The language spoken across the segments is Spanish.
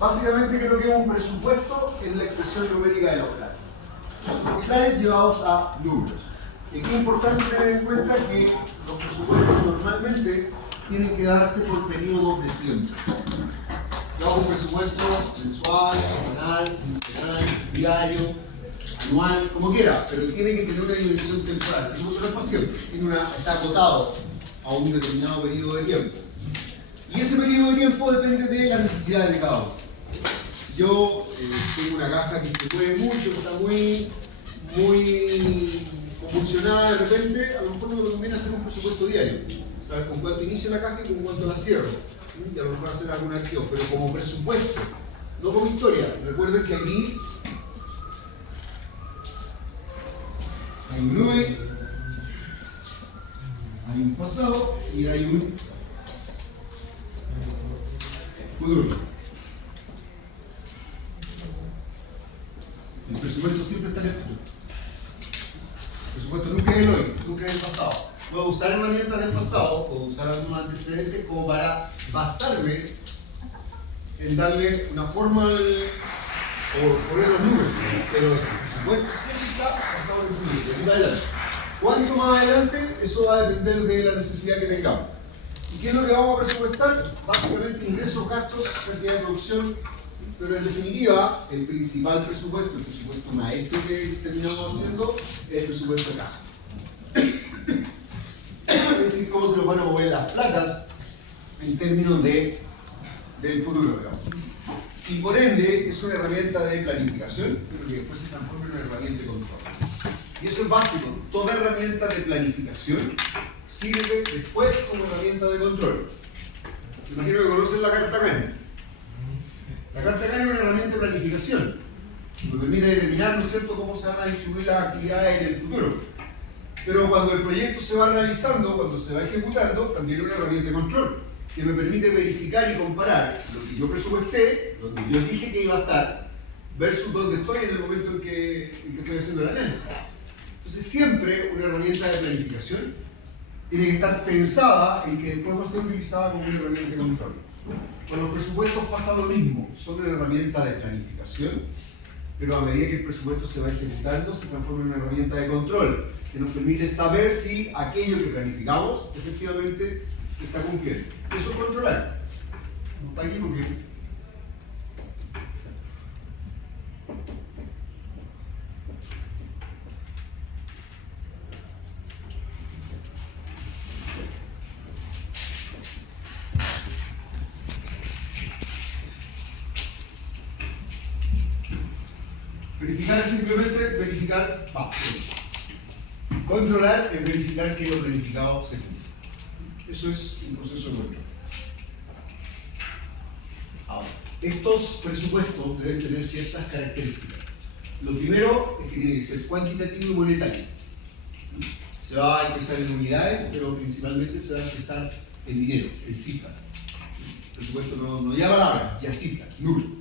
Básicamente, creo que es un presupuesto en la expresión numérica de los planes. Los planes llevados a números. Y aquí es importante tener en cuenta que los presupuestos normalmente tienen que darse por periodos de tiempo. Yo hago un presupuesto mensual, semanal, quincenal, diario, anual, como quiera, pero tiene que tener una dimensión temporal. El presupuesto no es para siempre, está acotado a un determinado periodo de tiempo. Y ese periodo de tiempo depende de las necesidades de cada uno. Yo tengo una caja que se mueve mucho, que está muy convulsionada de repente, a lo mejor no me conviene hacer un presupuesto diario. Saber con cuánto inicio la caja y con cuánto la cierro. Y a lo mejor hacer alguna acción, pero como presupuesto, no como historia. Recuerden que aquí hay un hoy, hay un pasado y hay un futuro. El presupuesto siempre está en el futuro. El presupuesto nunca es el hoy, nunca es el pasado. Puedo usar herramientas del pasado, puedo usar algunos antecedentes como para basarme en darle una forma o poner los números. Pero el presupuesto siempre está basado en el futuro, de aquí para adelante. ¿Cuánto más adelante? Eso va a depender de la necesidad que tengamos. ¿Y qué es lo que vamos a presupuestar? Básicamente ingresos, gastos, cantidad de producción. Pero en definitiva, el principal presupuesto, el presupuesto maestro que terminamos haciendo, es el presupuesto de caja. Es decir, cómo se nos van a mover las platas en términos del futuro, digamos. Y por ende, es una herramienta de planificación, pero que después se transforma en una herramienta de control. Y eso es básico. Toda herramienta de planificación sirve después como herramienta de control. Me imagino que conocen la carta Gantt. La carta Gantt es una herramienta de planificación que nos permite determinar, ¿no es cierto?, cómo se van a distribuir las actividades en el futuro. Pero cuando el proyecto se va realizando, cuando se va ejecutando, también es una herramienta de control que me permite verificar y comparar lo que yo presupuesté, donde yo dije que iba a estar, versus donde estoy en el momento en que estoy haciendo el análisis. Entonces, siempre una herramienta de planificación tiene que estar pensada en que después va a ser utilizada como una herramienta de control. Con los presupuestos pasa lo mismo, son una herramienta de planificación, pero a medida que el presupuesto se va ejecutando, se transforma en una herramienta de control, que nos permite saber si aquello que planificamos efectivamente se está cumpliendo. Eso es controlar. No está aquí porque... Verificar es simplemente verificar, controlar es verificar que lo planificado se cumple. Eso es un proceso de control. Ahora, estos presupuestos deben tener ciertas características. Lo primero es que tiene que ser cuantitativo y monetario. Se va a expresar en unidades, pero principalmente se va a expresar en dinero, en cifras. El presupuesto no ya palabras, ya cifras, números.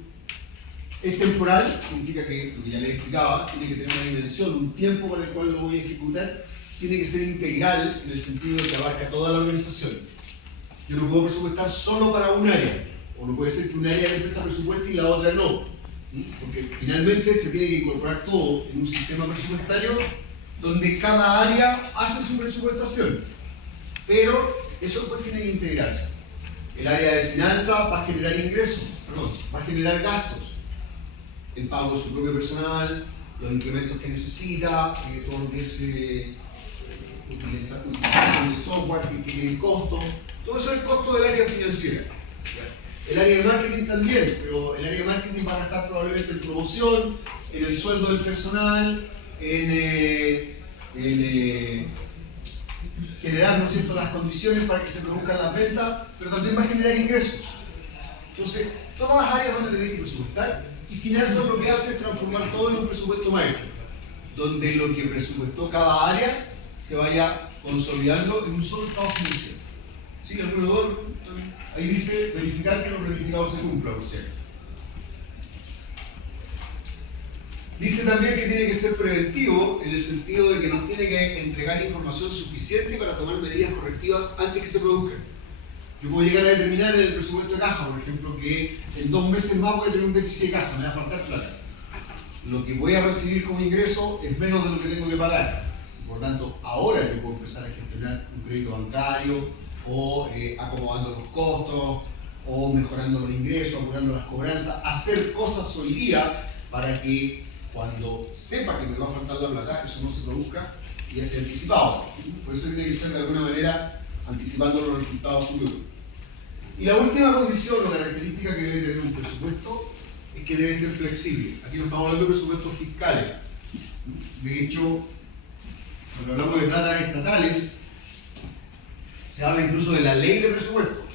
Es temporal, significa que, lo que ya les explicaba, tiene que tener una dimensión, un tiempo para el cual lo voy a ejecutar, tiene que ser integral en el sentido de que abarca toda la organización. Yo no puedo presupuestar solo para un área, o no puede ser que un área de la empresa presupueste y la otra no, porque finalmente se tiene que incorporar todo en un sistema presupuestario donde cada área hace su presupuestación, pero eso después tiene que integrarse. El área de finanzas va a generar ingresos, va a generar gastos. El pago de su propio personal, los incrementos que necesita, todo lo que es utilización de software que tiene costo, todo eso es el costo del área financiera. El área de marketing también, pero el área de marketing va a gastar probablemente en promoción, en el sueldo del personal, en generar, ¿no es cierto?, las condiciones para que se produzcan las ventas, pero también va a generar ingresos. Entonces, todas las áreas van a tener que presupuestar. Y finanzas lo que hace es transformar todo en un presupuesto maestro, donde lo que presupuestó cada área se vaya consolidando en un solo estado financiero. ¿Sí? ¿Alguno de dos? Ahí dice verificar que lo planificado se cumpla, por cierto. Dice también que tiene que ser preventivo en el sentido de que nos tiene que entregar información suficiente para tomar medidas correctivas antes que se produzcan. Yo puedo llegar a determinar en el presupuesto de caja, por ejemplo, que en 2 meses más voy a tener un déficit de caja, me va a faltar plata. Lo que voy a recibir como ingreso es menos de lo que tengo que pagar. Por tanto, ahora yo puedo empezar a gestionar un crédito bancario o acomodando los costos o mejorando los ingresos, apurando las cobranzas, hacer cosas hoy día para que cuando sepa que me va a faltar la plata, eso no se produzca y ya esté anticipado. Por eso tiene que ser de alguna manera anticipando los resultados futuros. Y la última condición o característica que debe tener un presupuesto es que debe ser flexible. Aquí no estamos hablando de presupuestos fiscales. De hecho, cuando hablamos de platas estatales, se habla incluso de la ley de presupuesto.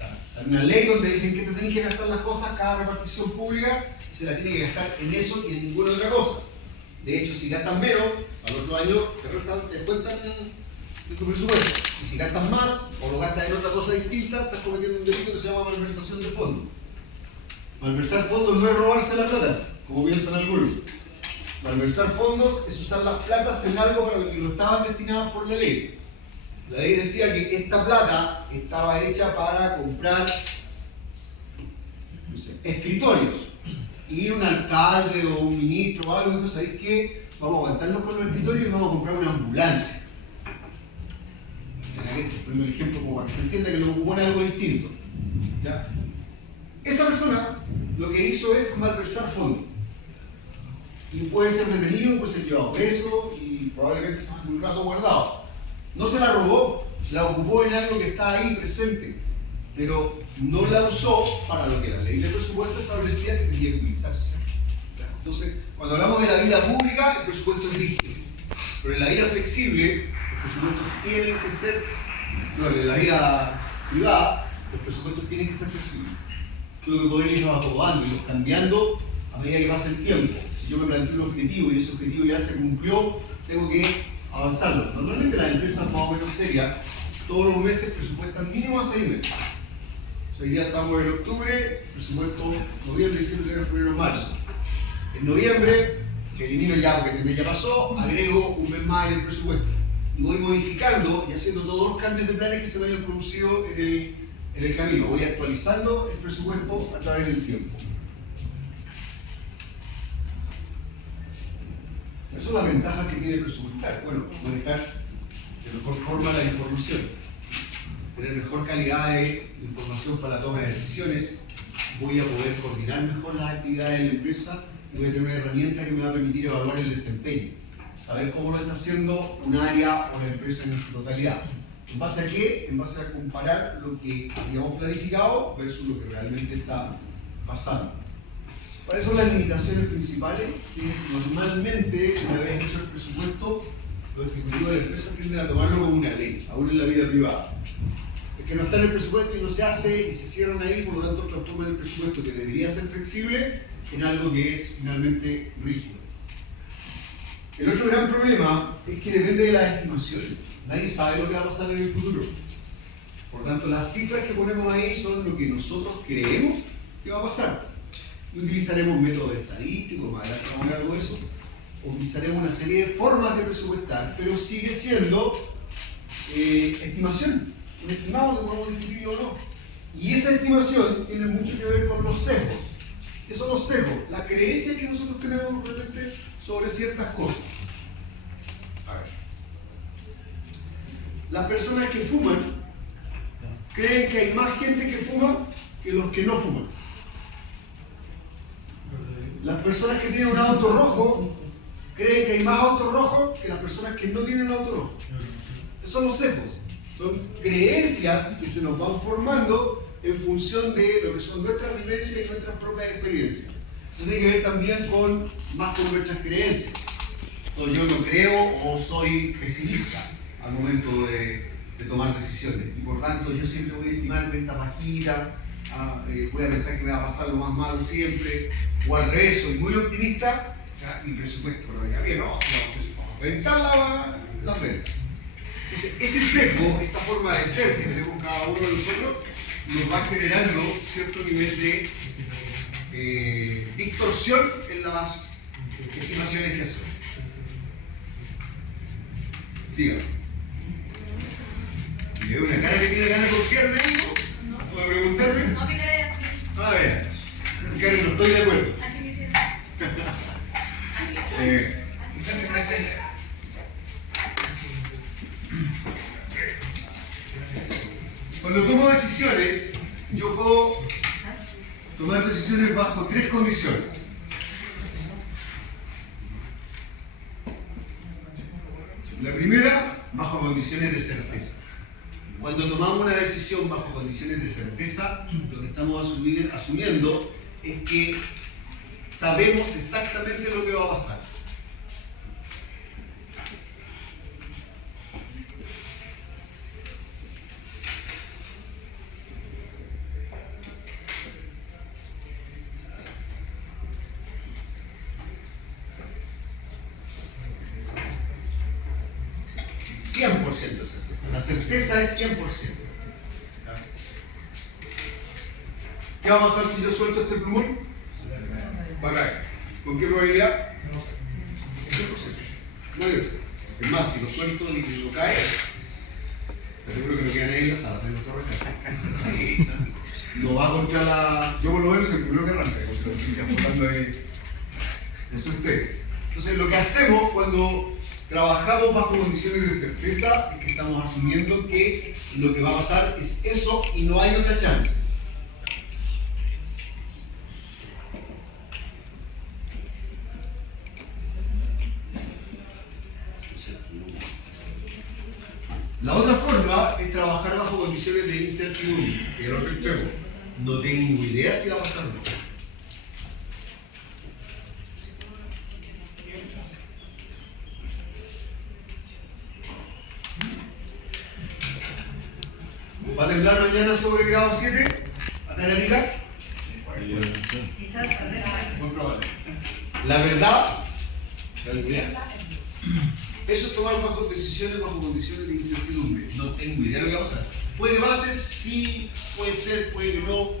O sea, una ley donde dicen que te tenés que gastar las cosas, cada repartición pública se la tiene que gastar en eso y en ninguna otra cosa. De hecho, si gastas menos, al otro año te descuentan de tu presupuesto. Y si gastas más o lo gastas en otra cosa distinta, estás cometiendo un delito que se llama malversación de fondos. Malversar fondos no es robarse la plata, como piensan algunos. Malversar fondos es usar las platas en algo para lo que no estaban destinadas por la ley. La ley decía que esta plata estaba hecha para comprar, no sé, escritorios. Y un alcalde o un ministro o algo, y no sabéis qué, vamos a aguantarnos con los escritorios y vamos a comprar una ambulancia. Pongo el ejemplo como para que se entienda que lo ocupó en algo distinto. ¿Ya? Esa persona lo que hizo es malversar fondos. Y puede ser detenido, puede ser llevado preso y probablemente se un rato guardado. No se la robó, la ocupó en algo que está ahí presente, pero no la usó para lo que la ley de presupuesto establecía que tenía que utilizarse. Entonces, cuando hablamos de la vida pública, el presupuesto es rígido. Pero en la vida flexible, los presupuestos tienen que ser, en la vida privada, los presupuestos tienen que ser flexibles. Tengo que poder irlos acomodando, irlos cambiando a medida que pasa el tiempo. Si yo me planteo un objetivo y ese objetivo ya se cumplió, tengo que avanzarlo. Normalmente las empresas más o menos serias, todos los meses presupuestan mínimo a 6 meses. Hoy día estamos en octubre, presupuesto noviembre, diciembre, enero, febrero, marzo. En noviembre, elimino ya porque este mes ya pasó, agrego un mes más en el presupuesto. Y voy modificando y haciendo todos los cambios de planes que se me hayan producido en el camino. Voy actualizando el presupuesto a través del tiempo. Esas son las ventajas que tiene el presupuestar. Bueno, manejar de mejor forma la información, tener mejor calidad de información para la toma de decisiones, voy a poder coordinar mejor las actividades de la empresa y voy a tener una herramienta que me va a permitir evaluar el desempeño, saber cómo lo está haciendo un área o la empresa en su totalidad. ¿En base a qué? En base a comparar lo que habíamos planificado versus lo que realmente está pasando. ¿Cuáles son las limitaciones principales? Que normalmente, una vez hecho el presupuesto, los ejecutivos de la empresa tienden a tomarlo como una ley, aún en la vida privada. Es que no está en el presupuesto y no se hace y se cierran ahí, por lo tanto transforman el presupuesto que debería ser flexible en algo que es finalmente rígido. El otro gran problema es que depende de las estimaciones. Nadie sabe lo que va a pasar en el futuro. Por tanto, las cifras que ponemos ahí son lo que nosotros creemos que va a pasar. Y utilizaremos métodos estadísticos, más adelante vamos a ver algo de eso. Utilizaremos una serie de formas de presupuestar, pero sigue siendo estimación. Un estimado que podemos discutirlo o no. Y esa estimación tiene mucho que ver con los sesgos. ¿Qué son los sesgos? Las creencias que nosotros tenemos realmente sobre ciertas cosas. A ver. Las personas que fuman creen que hay más gente que fuma que los que no fuman. Las personas que tienen un auto rojo creen que hay más autos rojos que las personas que no tienen un auto rojo. Esos son los sesgos. Son creencias que se nos van formando en función de lo que son nuestras vivencias y nuestras propias experiencias. Eso tiene que ver también más con nuestras creencias. Entonces, yo no creo o soy pesimista al momento de tomar decisiones. Y por tanto, yo siempre voy a estimar venta bajita, voy a pensar que me va a pasar lo más malo siempre, o al revés, soy muy optimista, mi presupuesto, pero ya bien, no, si vamos a rentar las ventas. Entonces, ese sesgo, esa forma de ser que tenemos cada uno de nosotros, nos va generando cierto nivel de distorsión en las estimaciones que hacemos. Dígame. ¿Es una cara que tiene ganas de confiar de algo? No. ¿Puedo preguntarme? No, mi cara es así. A ver, Karen, no estoy de acuerdo. Así me hicieron. Así. Así. Cuando tomo decisiones, yo puedo tomar decisiones bajo 3 condiciones. La primera, bajo condiciones de certeza. Cuando tomamos una decisión bajo condiciones de certeza, lo que estamos asumiendo es que sabemos exactamente lo que va a pasar. La certeza es 100%. ¿Qué va a pasar si yo suelto este plumón? Va a caer. ¿Con qué probabilidad? 100%. Muy bien. Es más, si lo suelto y no cae, te aseguro que no queda nadie en la sala, tengo todo. No va contra la. Yo por lo menos el primero que arranca, como si lo estoy hablando de. Eso es usted. Entonces, lo que hacemos cuando trabajamos bajo condiciones de certeza es que estamos asumiendo que lo que va a pasar es eso y no hay otra chance. La otra forma es trabajar bajo condiciones de incertidumbre, que es el otro extremo. No tengo idea si va a pasar o no. ¿Va a temblar mañana sobre grado 7? ¿Acá en Arica? Quizás, Muy probable. La verdad, eso es tomar decisiones bajo condiciones de incertidumbre. No tengo idea de lo que va a pasar. Puede que pase, sí, puede ser, puede que no.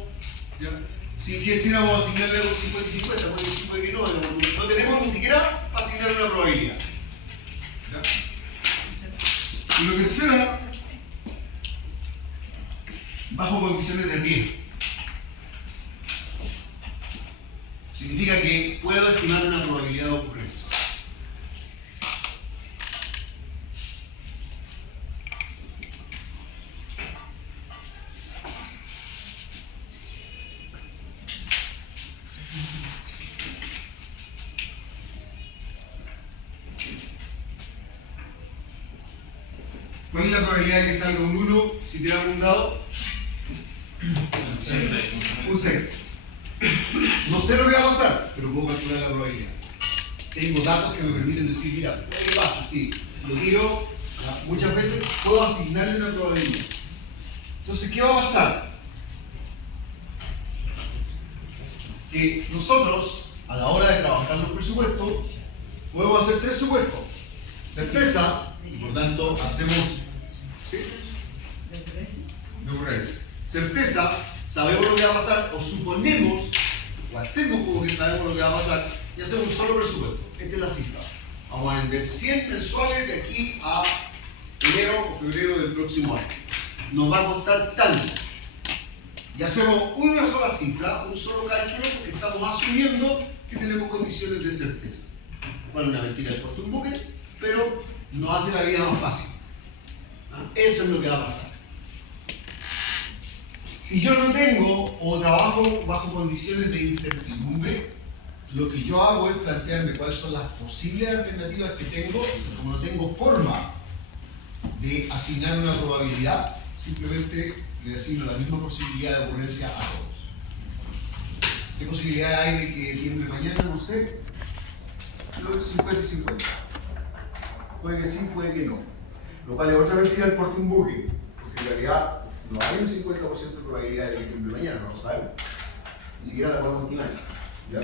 ¿Ya? Si quisiéramos asignarle algo 50 y 50, puede que sí, puede que no. No tenemos ni siquiera para asignar una probabilidad. ¿Ya? Y lo tercero, bajo condiciones de riesgo. Significa que puedo estimar una probabilidad de ocurrencia. ¿Cuál es la probabilidad de que salga un 1 si tiramos un dado? Un 6. No sé lo que va a pasar, pero puedo calcular la probabilidad. Tengo datos que me permiten decir, mira, puede que pase, sí. Si lo tiro, muchas veces puedo asignarle una probabilidad. Entonces, ¿qué va a pasar? Que nosotros, a la hora de trabajar los presupuestos, podemos hacer 3 supuestos. Certeza, y por tanto hacemos ¿sí? de ocurrencia. Certeza, sabemos lo que va a pasar, o suponemos, o hacemos como que sabemos lo que va a pasar, y hacemos un solo presupuesto. Esta es la cifra. Vamos a vender 100 mensuales de aquí a enero o febrero del próximo año. Nos va a costar tanto. Y hacemos una sola cifra, un solo cálculo, porque estamos asumiendo que tenemos condiciones de certeza. Bueno, una mentira de corto un buque, pero nos hace la vida más fácil. Eso es lo que va a pasar. Si yo no tengo o trabajo bajo condiciones de incertidumbre, lo que yo hago es plantearme cuáles son las posibles alternativas que tengo, y como no tengo forma de asignar una probabilidad, simplemente le asigno la misma posibilidad de ocurrencia a todos. ¿Qué posibilidad hay de que tiemble mañana? No sé. Pero 50 y 50. Puede que sí, puede que no. Lo cual es otra mentira el porte un buque, porque en realidad no hay un 50% de probabilidad de que tiemble mañana, no lo sabemos. Ni siquiera la podemos estimar. ¿Ya?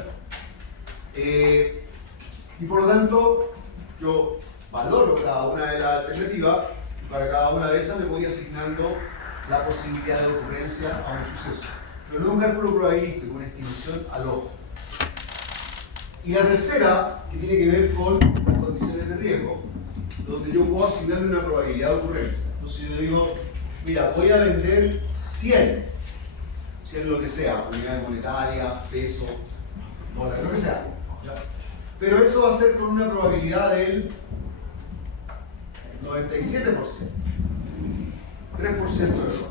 Y por lo tanto, yo valoro cada una de las alternativas y para cada una de esas le voy asignando la posibilidad de ocurrencia a un suceso. Pero no es un cálculo probabilístico, una estimación al ojo. Y la tercera, que tiene que ver con las condiciones de riesgo, donde yo puedo asignarle una probabilidad de ocurrencia. Entonces yo digo, mira, voy a vender 100 lo que sea, unidades monetarias, peso, dólar, lo que sea. ¿Ya? Pero eso va a ser con una probabilidad del 97%, 3% de error.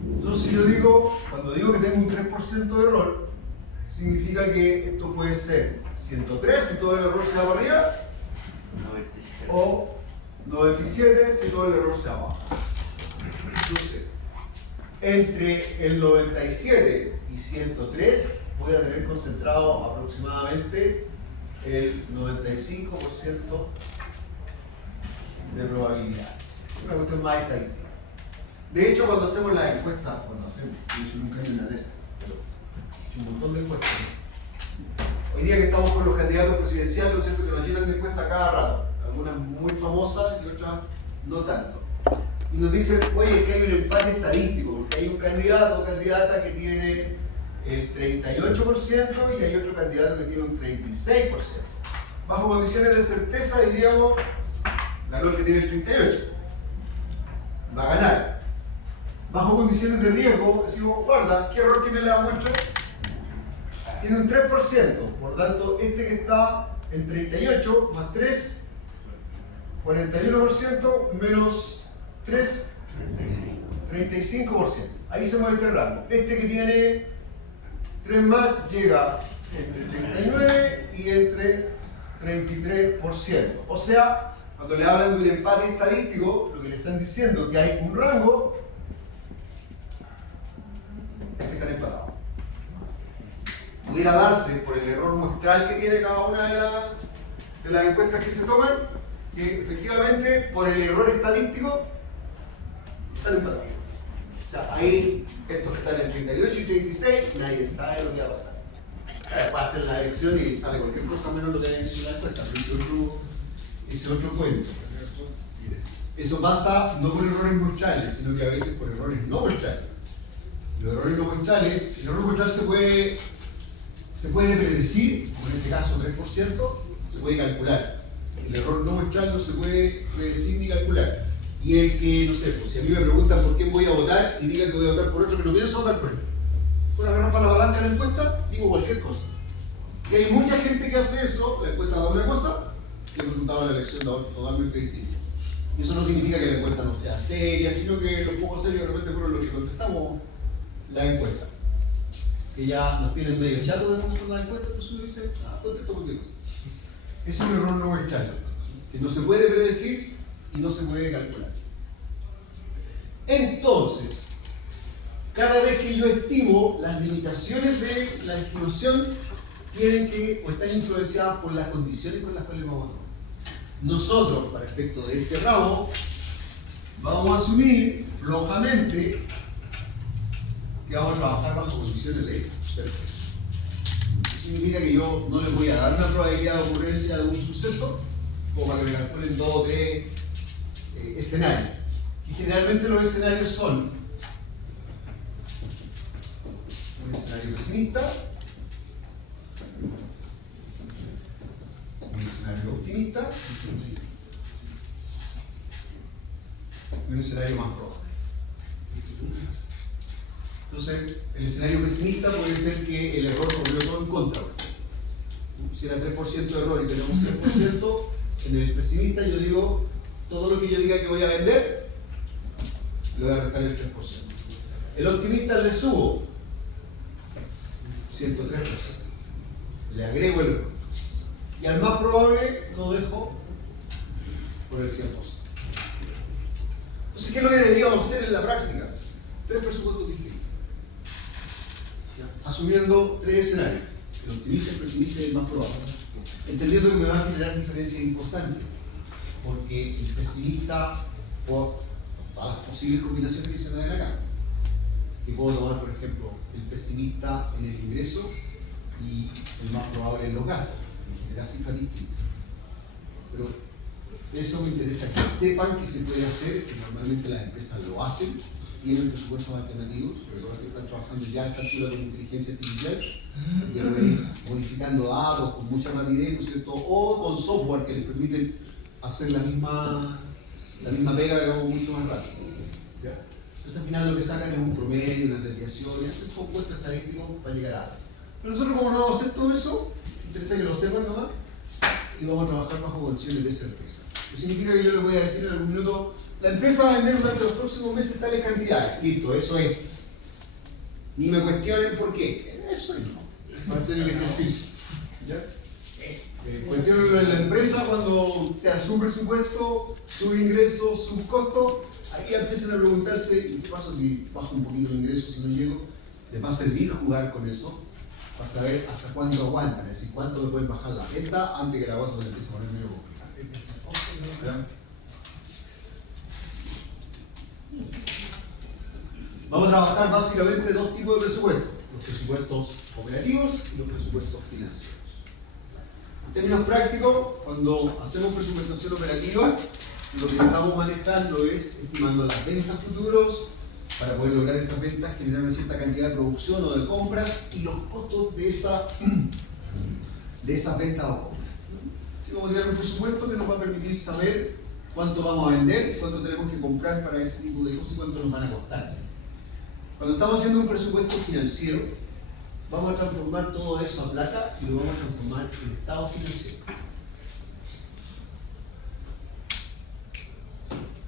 Entonces yo digo, cuando digo que tengo un 3% de error, significa que esto puede ser 103 si todo el error se va para arriba, o 97 si todo el error se va abajo. Entonces, entre el 97 y 103 voy a tener concentrado aproximadamente el 95% de probabilidad. Una cuestión más estadística. De hecho, cuando hacemos las encuestas, yo nunca he hecho una de esas, pero he hecho un montón de encuestas. Hoy día que estamos con los candidatos presidenciales, ¿no es cierto?, que nos llenan de encuestas cada rato, algunas muy famosas y otras no tanto. Y nos dicen, oye, que hay un empate estadístico, porque hay un candidato o candidata que tiene el 38% y hay otro candidato que tiene un 36%. Bajo condiciones de certeza diríamos, ganó el que tiene el 38%. Va a ganar. Bajo condiciones de riesgo, decimos, guarda, ¿qué error tiene la muestra? Tiene un 3%, por tanto, este que está en 38 más 3, 41% menos 3, 35%. Ahí se mueve este rango. Este que tiene 3 más llega entre 39 y entre 33%. O sea, cuando le hablan de un empate estadístico, lo que le están diciendo es que hay un rango que están empatados. Pudiera darse por el error muestral que tiene cada una de las encuestas que se toman, que efectivamente por el error estadístico están empatados. O sea, ahí estos que están en 38 y 36, nadie sabe lo que va a pasar. Después hacer la elección y sale cualquier cosa menos lo que hayan dicho en la encuesta, pero ese otro cuento. Eso pasa no por errores muestrales, sino que a veces por errores no muestrales. Los errores no muestrales, el error muestral se puede predecir, como en este caso 3%, se puede calcular. El error no muestral no se puede predecir ni calcular. Y el que, no sé, pues si a mí me preguntan por quién voy a votar y digan que voy a votar por otro que no pienso votar por él, por agarrar para la palanca de la encuesta, digo cualquier cosa. Si hay mucha gente que hace eso, la encuesta da una cosa y el resultado de la elección da otro totalmente distinto. Y eso no significa que la encuesta no sea seria, sino que los pocos serios de repente fueron los que contestamos la encuesta. Que ya nos tienen medio chatos de contestar la encuesta, entonces uno dice, contesto cualquier cosa. Es un error no muestral, que no se puede predecir y no se puede calcular. Entonces, cada vez que yo estimo, las limitaciones de la estimación tienen que o están influenciadas por las condiciones con las cuales vamos a tomar. Nosotros, para efecto de este ramo, vamos a asumir flojamente que vamos a trabajar bajo condiciones de certeza. Eso significa que yo no les voy a dar una probabilidad de ocurrencia de un suceso como para que me calculen 2 o 3 escenarios. Y generalmente los escenarios son un escenario pesimista, un escenario optimista y un escenario más probable. Entonces, el escenario pesimista puede ser que el error corrió todo en contra. Si era 3% de error y tenemos 100%, en el pesimista yo digo, todo lo que yo diga que voy a vender, le voy a restar el 3%. El optimista le subo 103%. Le agrego el error. Y al más probable lo dejo por el 100%. Entonces, ¿qué es lo que deberíamos hacer en la práctica? 3 presupuestos distintos. ¿Ya? Asumiendo 3 escenarios. El optimista, el pesimista y el más probable. Entendiendo que me va a generar diferencias importantes. Porque el pesimista, por todas las posibles combinaciones que se me den acá, que puedo tomar, por ejemplo, el pesimista en el ingreso y el más probable en los gastos, en generar cifras distintas. Pero eso me interesa que sepan que se puede hacer, que normalmente las empresas lo hacen, tienen presupuestos alternativos, sobre todo las que están trabajando ya a esta altura con inteligencia artificial, que pueden modificando datos con mucha rapidez, ¿no es cierto? O con software que les permiten hacer la misma pega, digamos, mucho más rápido. Entonces al final lo que sacan es un promedio, una desviación, y hacen compuestos estadísticos para llegar a algo. Pero nosotros como no vamos a hacer todo eso, interesa que lo sepan nomás, y vamos a trabajar bajo condiciones de certeza. Eso significa que yo les voy a decir en algún minuto, la empresa va a vender durante los próximos meses tales cantidades. Listo, eso es. Ni me cuestionen por qué. Eso es, no. Para hacer el ejercicio. ¿Ya? Cuestionenlo en la empresa cuando sea su presupuesto, sus ingresos, sus costos. Ahí empiezan a preguntarse, ¿y qué pasa si bajo un poquito de ingresos, si no llego? Les va a servir jugar con eso. Para saber hasta cuándo aguantan, es decir, cuánto le pueden bajar la venta antes que la cosa se empiece a poner medio complicada. ¿Ya? Vamos a trabajar básicamente dos tipos de presupuestos: los presupuestos operativos y los presupuestos financieros. En términos prácticos, cuando hacemos presupuestación operativa, lo que estamos manejando es estimando las ventas futuros para poder lograr esas ventas, generar una cierta cantidad de producción o de compras y los costos de esas ventas o compras. Así vamos a tener un presupuesto que nos va a permitir saber cuánto vamos a vender y cuánto tenemos que comprar para ese tipo de cosas y cuánto nos van a costar. Cuando estamos haciendo un presupuesto financiero, vamos a transformar todo eso a plata y lo vamos a transformar en estado financiero.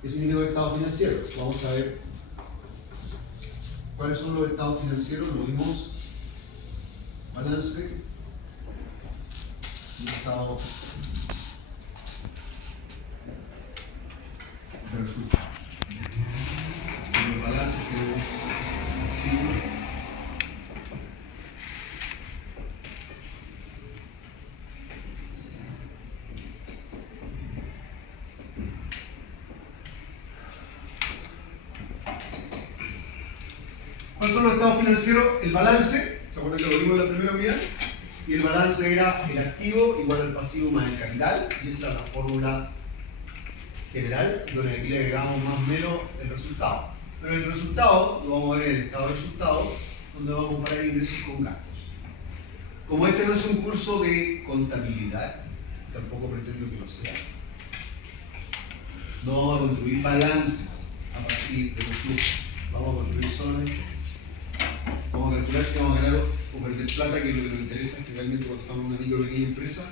¿Qué significa el estado financiero? Vamos a ver cuáles son los estados financieros. Lo vimos: balance y estado de resultados. Los balances que vemos aquí. ¿Cuáles son los estados financieros? El balance, ¿se acuerdan que lo vimos en la primera unidad? Y el balance era el activo igual al pasivo más el capital, y esa era la fórmula general, donde aquí le agregamos más o menos el resultado. Pero el resultado lo vamos a ver en el estado de resultados, donde vamos a comparar ingresos con gastos. Como este no es un curso de contabilidad, tampoco pretendo que lo sea, no vamos a construir balances a partir de los flujos, vamos a construir solamente. Vamos a calcular si vamos a ganar o perder plata, que es lo que nos interesa, que realmente cuando estamos en una micro o pequeña empresa,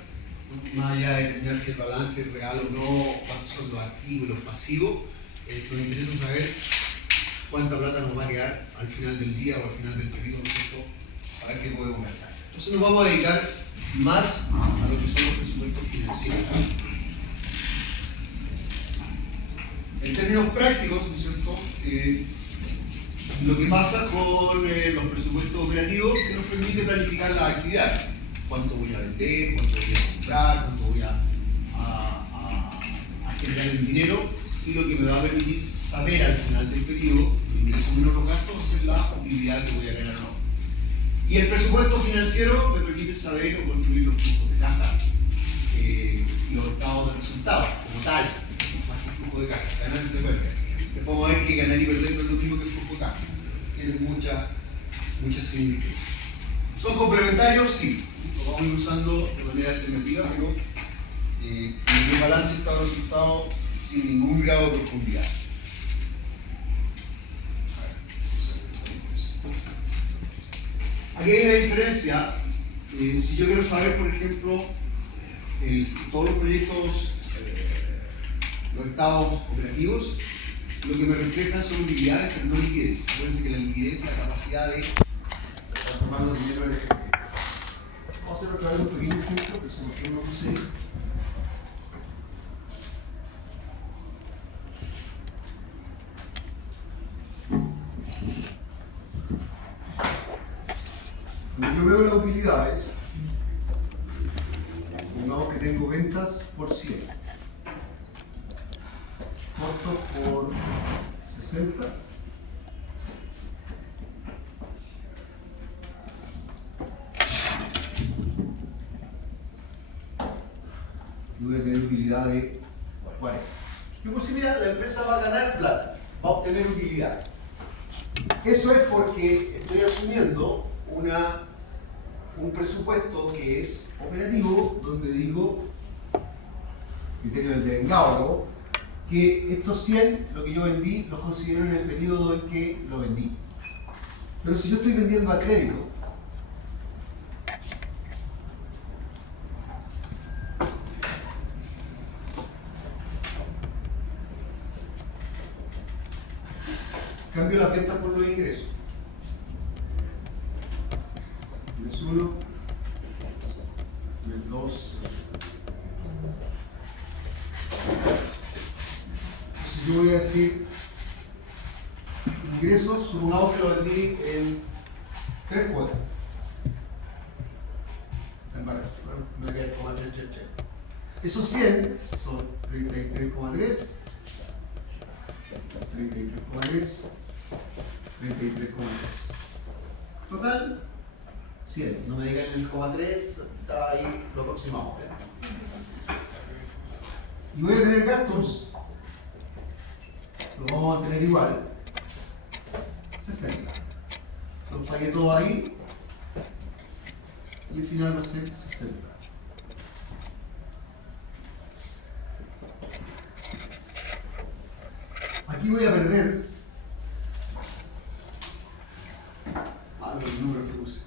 más allá de determinar si el balance es real o no, cuántos son los activos y los pasivos, nos interesa saber cuánta plata nos va a quedar al final del día o al final del periodo, ¿no es cierto?, para ver qué podemos gastar. Entonces nos vamos a dedicar más a lo que son los presupuestos financieros. En términos prácticos, ¿no es cierto?, lo que pasa con los presupuestos operativos es que nos permite planificar las actividades. Cuánto voy a vender, cuánto voy a comprar, cuánto voy a generar en dinero, y lo que me va a permitir saber al final del periodo, los ingresos menos los gastos, va a ser la utilidad que voy a ganar o no. Y el presupuesto financiero me permite saber o construir los flujos de caja y los estados de resultados como tal, más que flujo de caja, ganancia y pérdida. Después vamos a ver que ganar y perder no es lo mismo que el flujo de caja. Tienen muchas similitudes. ¿Son complementarios? Sí. Lo vamos a ir usando de manera alternativa, pero en el balance estado de resultado sin ningún grado de profundidad. Aquí hay una diferencia. Si yo quiero saber, por ejemplo, todos los proyectos, los estados operativos, lo que me reflejan son utilidades, pero no liquidez. Acuérdense que la liquidez es la capacidad de transformar los dinero en efectivo. Vamos a hacer otra vez un pequeño ejemplo, que se nos quedó una serie. Cuando yo veo las utilidades, pongamos que tengo ventas por 100, costos por 60, y voy a tener utilidad de 40. Y por si mira, la empresa va a ganar plata, va a obtener utilidad. Eso es porque estoy asumiendo un presupuesto que es operativo, donde digo, criterio del Gauss, que estos 100, lo que yo vendí, los considero en el periodo en que lo vendí. Pero si yo estoy vendiendo a crédito, cambio las ventas por los ingresos. Mes 1, mes 2. Entonces yo voy a decir ingresos, supongamos que lo vendí en 3 cuotas. En barra, me voy a quedar con 3. Esos 100 son 33,3, 33,3, 33,3. Total, 100. No me digan el 0,3, está ahí, lo aproximamos. Y voy a tener gastos, lo vamos a tener igual, 60. Los pagué todo ahí y el final va a ser 60. Aquí voy a perder los números que puse.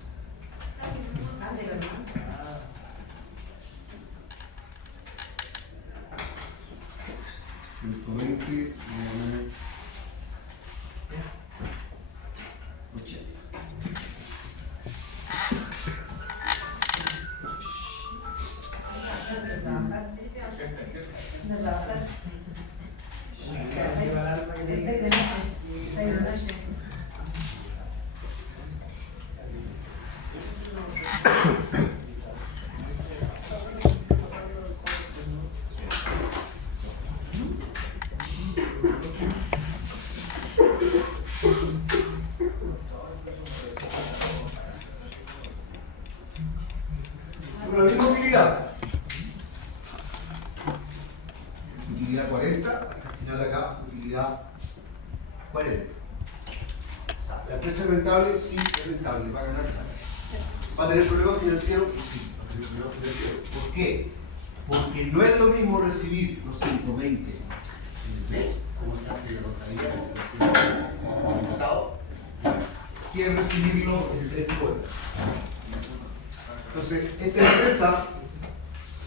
120, 80. Con la misma utilidad. Utilidad 40, al final acá, utilidad 40. O sea, la empresa es rentable, sí es rentable, va a ganar plata. ¿Va a tener problemas financieros? Sí, va a tener problemas financieros. ¿Por qué? Porque no es lo mismo recibir los 120 en el mes, como se hace de contabilidad, que se hace organizado, que recibirlo en 3 cuotas. Entonces, esta empresa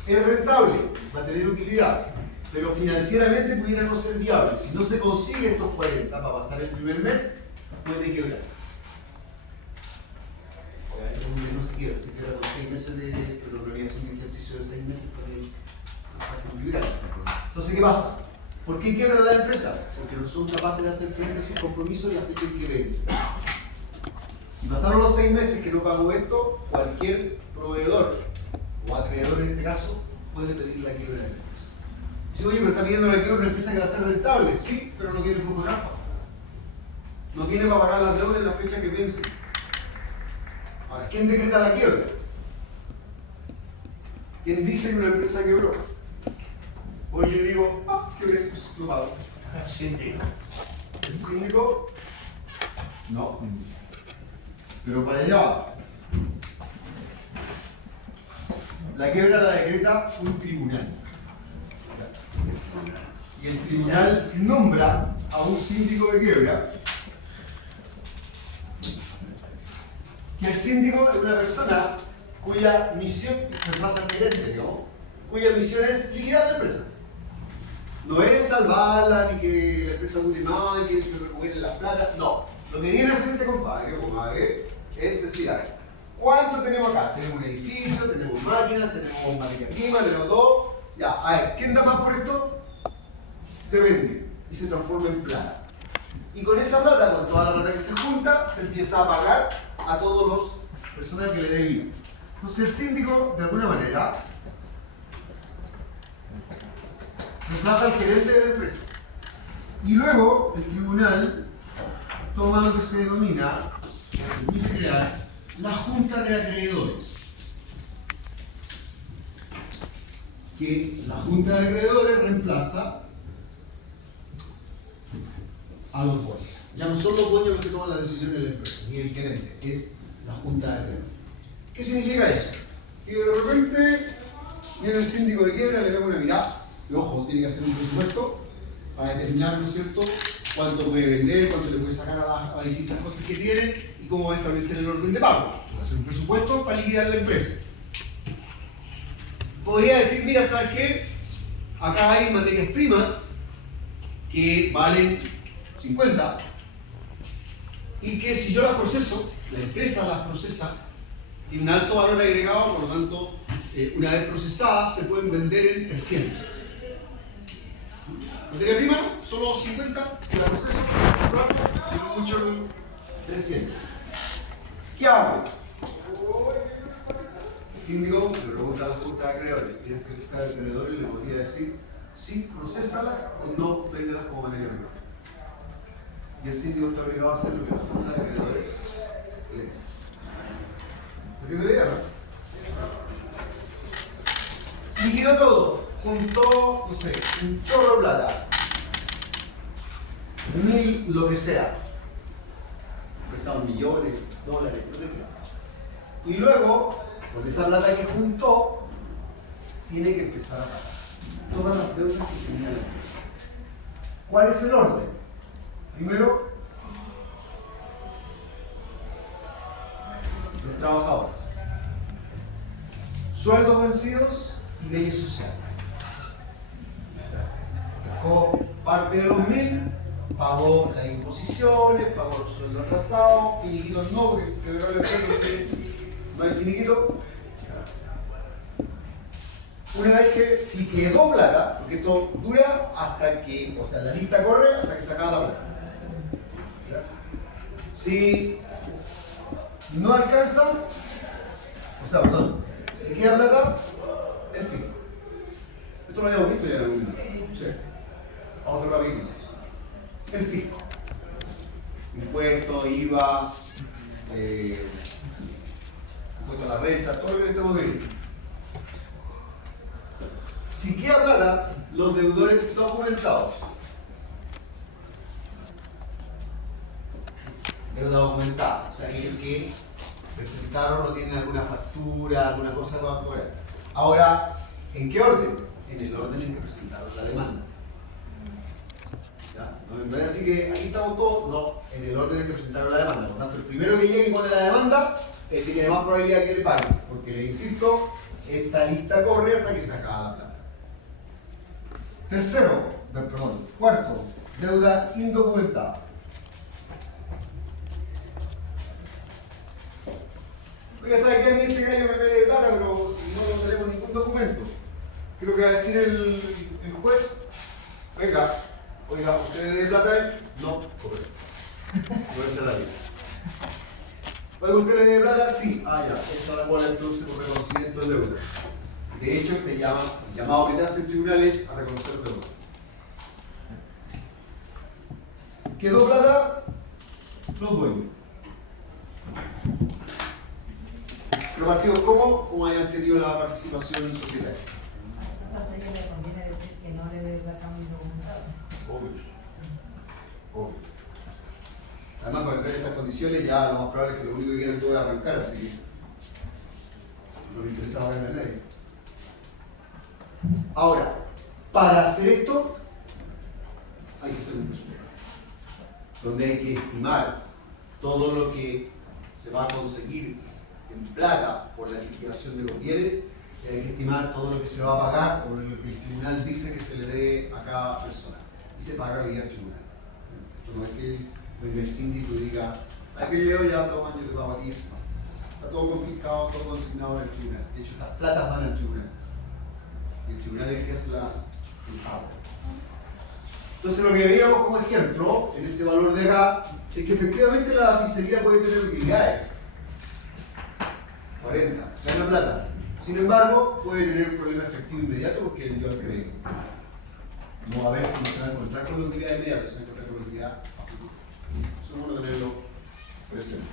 es rentable, va a tener utilidad, pero financieramente pudiera no ser viable. Si no se consigue estos 40 para pasar el primer mes, puede quebrar. No se quiebra, se quebra con 6 meses de, pero en realidad es un ejercicio de 6 meses para contribuir. Entonces, ¿qué pasa? ¿Por qué quiebra la empresa? Porque no son capaces de hacer frente a sus compromisos y a fecha en que vence. Y pasaron los 6 meses que no pagó esto, cualquier proveedor o acreedor en este caso puede pedir la quiebra de la empresa. Dice, oye, pero está pidiendo la quiebra de una empresa que va a ser rentable. Sí, pero no tiene flujo de caja. No tiene para pagar las deudas en la fecha que vence. Ahora, ¿quién decreta la quiebra? ¿Quién dice que una empresa quebró? Hoy yo digo, quebré, no pago. ¿El síndico? No. Pero para allá va. La quiebra la decreta un tribunal. Y el tribunal nombra a un síndico de quiebra. Que el síndico es una persona cuya misión, reemplaza al gerente, digamos, cuya misión es liquidar la empresa. No es salvarla, ni que la empresa dure más, ni que se recupere la plata, no. Lo que viene a hacer este compadre o comadre es decir, a ver, ¿cuánto tenemos acá? Tenemos un edificio, tenemos máquinas, tenemos materia prima, tenemos todo. Ya, a ver, ¿quién da más por esto? Se vende y se transforma en plata. Y con esa plata, con toda la plata que se junta, se empieza a pagar a todos los personas que le debían. Entonces el síndico, de alguna manera, reemplaza al gerente de la empresa. Y luego el tribunal toma lo que se denomina, permite crear, la junta de acreedores. Que la junta de acreedores reemplaza a los dueños. Ya no son los dueños los que toman las decisiones de la empresa, ni el gerente, es la junta de acreedores. ¿Qué significa eso? Que de repente viene el síndico de quiebra, le da una mirada, y ojo, tiene que hacer un presupuesto, para determinar, ¿no es cierto?, cuánto puede vender, cuánto le puede sacar a las distintas cosas que tiene y cómo va a establecer el orden de pago. Hacer un presupuesto para liquidar la empresa. Podría decir, mira, ¿sabes qué? Acá hay materias primas que valen 50 y que si yo las proceso, la empresa las procesa, tiene un alto valor agregado, por lo tanto, una vez procesadas se pueden vender en 300. Materia prima, solo 50, si la proceso, tengo mucho 300. ¿Qué hago? El síndico le pregunta a la junta de acreedores, tienes que buscar al acreedor y le podría decir si procesalas o no véndelas como materia prima. Y el síndico está obligado a hacer lo que la junta de acreedores le dice. ¿Por qué me diga? Liquidó todo, juntó, no sé, un chorro de plata, 1000, lo que sea, prestados millones, dólares, lo que sea. Y luego, con esa plata que juntó, tiene que empezar a pagar todas las deudas que tenía la empresa. ¿Cuál es el orden? Primero, los trabajadores, sueldos vencidos y leyes sociales. Dejó parte de los 1000, pagó las imposiciones, pagó los sueldos atrasados, finiquitos no, porque quebró el empleo, no hay finiquito. Una vez que, si quedó plata, porque esto dura hasta que, o sea, la lista corre hasta que se acaba la plata. Si no alcanza, o sea, perdón, si queda plata, en fin. Esto lo habíamos visto ya en algún momento. Sí. Vamos a hacer rapidito. El fisco. Impuestos, IVA, impuesto a la renta, todo lo que estamos viendo. Si queda plata, los deudores documentados. Deuda documentada, o sea, aquellos que presentaron o tienen alguna factura, alguna cosa para poder. Ahora, ¿en qué orden? En el orden en que presentaron la demanda. ¿Ya? No es así que aquí estamos todos, no, en el orden en que presentaron la demanda. Por tanto, el primero que llegue y pone la demanda, es que tiene más probabilidad que le pague. Porque le insisto, esta lista corre hasta que se acaba la plata. Cuarto, deuda indocumentada. Oiga, ¿sabe qué? A mí este gallo me pide plata, pero no tenemos ningún documento. Creo que va a decir el juez, oiga, ¿usted debe plata a él? No, correcto. Voy a echar la vida. Oiga, ¿usted le debe plata? Sí. Ah, ya, esta la cual entonces por reconocimiento de deuda. De hecho, te llaman, llamado a meterse en tribunales a reconocer deuda. ¿Quedó plata? Los dueños. Los partidos, ¿cómo hayan tenido la participación en sociedad? A esa teoría le conviene decir que no le debe plata a un indocumentado. Obvio. Además, para tener esas condiciones, ya lo más probable es que lo único que quieran todo es arrancar, así que no le interesaba ver a nadie. Ahora, para hacer esto, hay que hacer un presupuesto, donde hay que estimar todo lo que se va a conseguir en plata por la liquidación de los bienes, y hay que estimar todo lo que se va a pagar o lo que el tribunal dice que se le dé a cada persona. Y se paga vía tribunal. Esto no es que venga el síndico y diga, aquí yo ya 2 años que estaba aquí. No. Está todo confiscado, todo consignado en el tribunal. De hecho, esas platas van al tribunal. Y el tribunal es el que hace el pago. Entonces, lo que veíamos como ejemplo en este valor de acá es que efectivamente la pizzería puede tener utilidades. 40, gana plata. Sin embargo, puede tener un problema efectivo inmediato porque dio al crédito. No va a ver si no se va a encontrar con la utilidad inmediata, se va a encontrar con la utilidad a futuro. Eso es bueno tenerlo presente.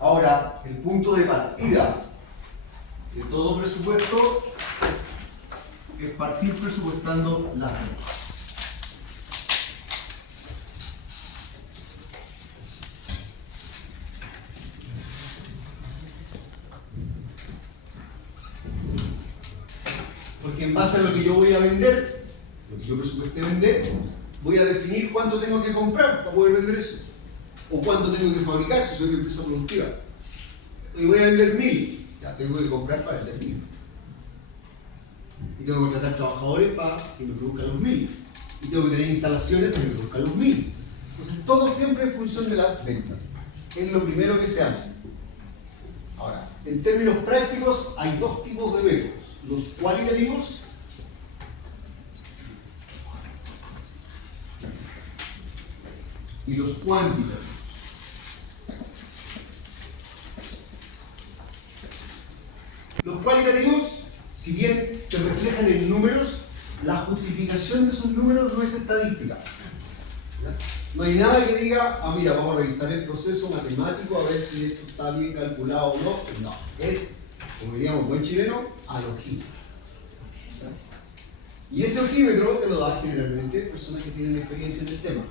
Ahora, el punto de partida de todo presupuesto es partir presupuestando las deudas. Porque en base a lo que yo voy a vender, lo que yo presupuesté vender, voy a definir cuánto tengo que comprar para poder vender eso. O cuánto tengo que fabricar si soy una empresa productiva. Y voy a vender 1000. Ya tengo que comprar para vender 1000. Y tengo que contratar trabajadores para que me produzcan los 1000. Y tengo que tener instalaciones para que me produzcan los 1000. Entonces todo siempre en función de las ventas. Es lo primero que se hace. Ahora, en términos prácticos hay dos tipos de métodos. Los cualitativos y los cuantitativos. Los cualitativos, si bien se reflejan en números, la justificación de esos números no es estadística. ¿Ya? No hay nada que diga, ah mira, vamos a revisar el proceso matemático a ver si esto está bien calculado o no. No, es, como diríamos buen chileno, al ojímetro. Y ese ojímetro te lo da generalmente personas que tienen experiencia en el tema.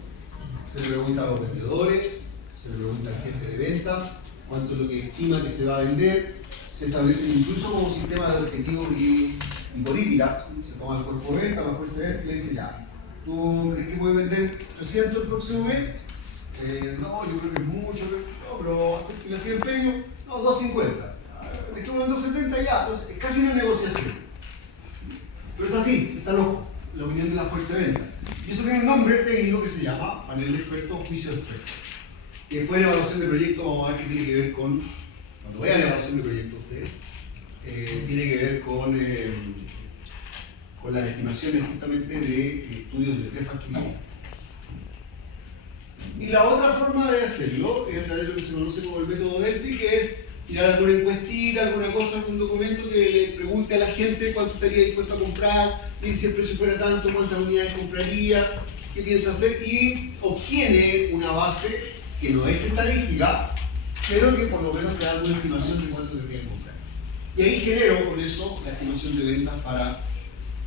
Se le pregunta a los vendedores, se le pregunta al jefe de venta, cuánto es lo que estima que se va a vender. Se establecen incluso como sistema de objetivos y política. Se toma el cuerpo de venta, la fuerza de venta y le dice ya, ¿tú crees que puedes vender 300 el próximo mes? No, yo creo que es mucho, no, pero si le hacía empeño, no, 250. Dejemos en 270 ya, entonces es casi una negociación. Pero es así, está la opinión de la fuerza de venta. Y eso tiene un nombre técnico que se llama panel de expertos, juicio de expertos. Y después de la evaluación de proyecto vamos a ver qué tiene que ver con, cuando vean la evaluación de proyecto ustedes, tiene que ver con las estimaciones justamente de estudios de prefactibilidad. Y la otra forma de hacerlo es a través de lo que se conoce como el método Delphi, que es tirar alguna encuestita, alguna cosa, algún documento que le pregunte a la gente cuánto estaría dispuesto a comprar, y si el precio fuera tanto, cuántas unidades compraría, qué piensa hacer, y obtiene una base que no es estadística, pero que por lo menos te da alguna estimación de cuánto deberían comprar. Y ahí genero con eso la estimación de ventas para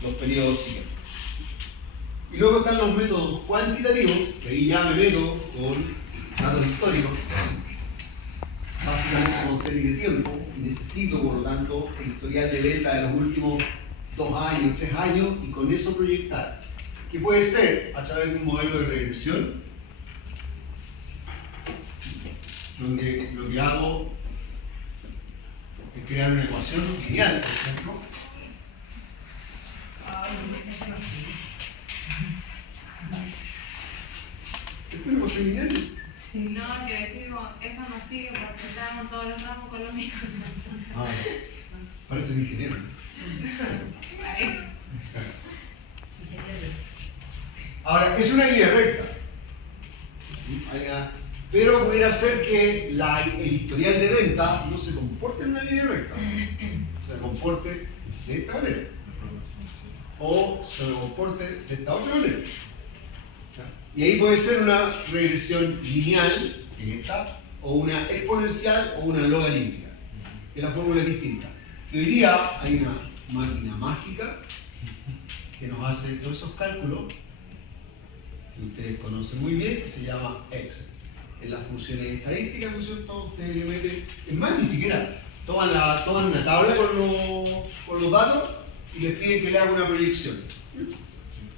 los periodos siguientes. Y luego están los métodos cuantitativos, que ahí ya me meto con datos históricos, básicamente con series de tiempo, y necesito por lo tanto el historial de venta de los últimos 2 años, 3 años, y con eso proyectar. Que puede ser a través de un modelo de regresión, donde lo que hago es crear una ecuación lineal, por ejemplo. ¿Es una ecuación lineal? No, que decimos, eso no sigue porque estamos todos los ramos con lo mismo. Ah, parece un ingeniero. Parece. Ahora, es una línea recta. Pero pudiera ser que el historial de venta no se comporte en una línea recta. Se comporte de esta manera. O se comporte de esta otra manera. Y ahí puede ser una regresión lineal, en esta, o una exponencial o una logarítmica. Que la fórmula es distinta. Que hoy día hay una máquina mágica que nos hace todos esos cálculos que ustedes conocen muy bien, que se llama Excel. En las funciones estadísticas, ¿no es cierto? Ustedes le meten, es más, ni siquiera toman una tabla con los datos y les piden que le haga una proyección.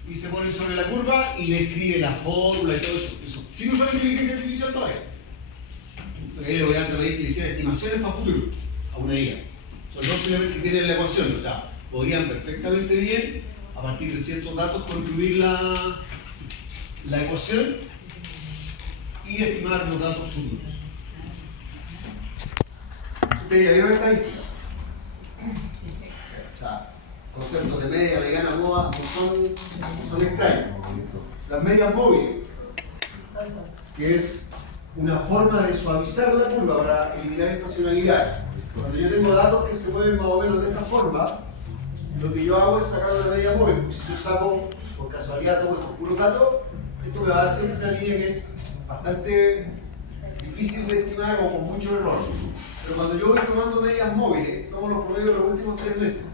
Y se ponen sobre la curva y le escribe la fórmula y todo eso. Sin usar inteligencia artificial todavía. Porque ahí le voy a pedir que le hicieran estimaciones para futuro a una IA. Son no solamente si tienen la ecuación, o sea, podrían perfectamente bien, a partir de ciertos datos, construir la ecuación y estimar los datos futuros. Ustedes ya vieron estadística. O sea, conceptos de media, mediana, moda no son extraños. Las medias móviles, que es una forma de suavizar la curva para eliminar estacionalidad. Cuando yo tengo datos que se mueven más o menos de esta forma, lo que yo hago es sacar la media móvil. Porque si yo saco por casualidad todos estos puros datos, esto me va a dar siempre una línea que es bastante difícil de estimar o con mucho error. Pero cuando yo voy tomando medias móviles, tomo los promedios de los últimos 3 meses.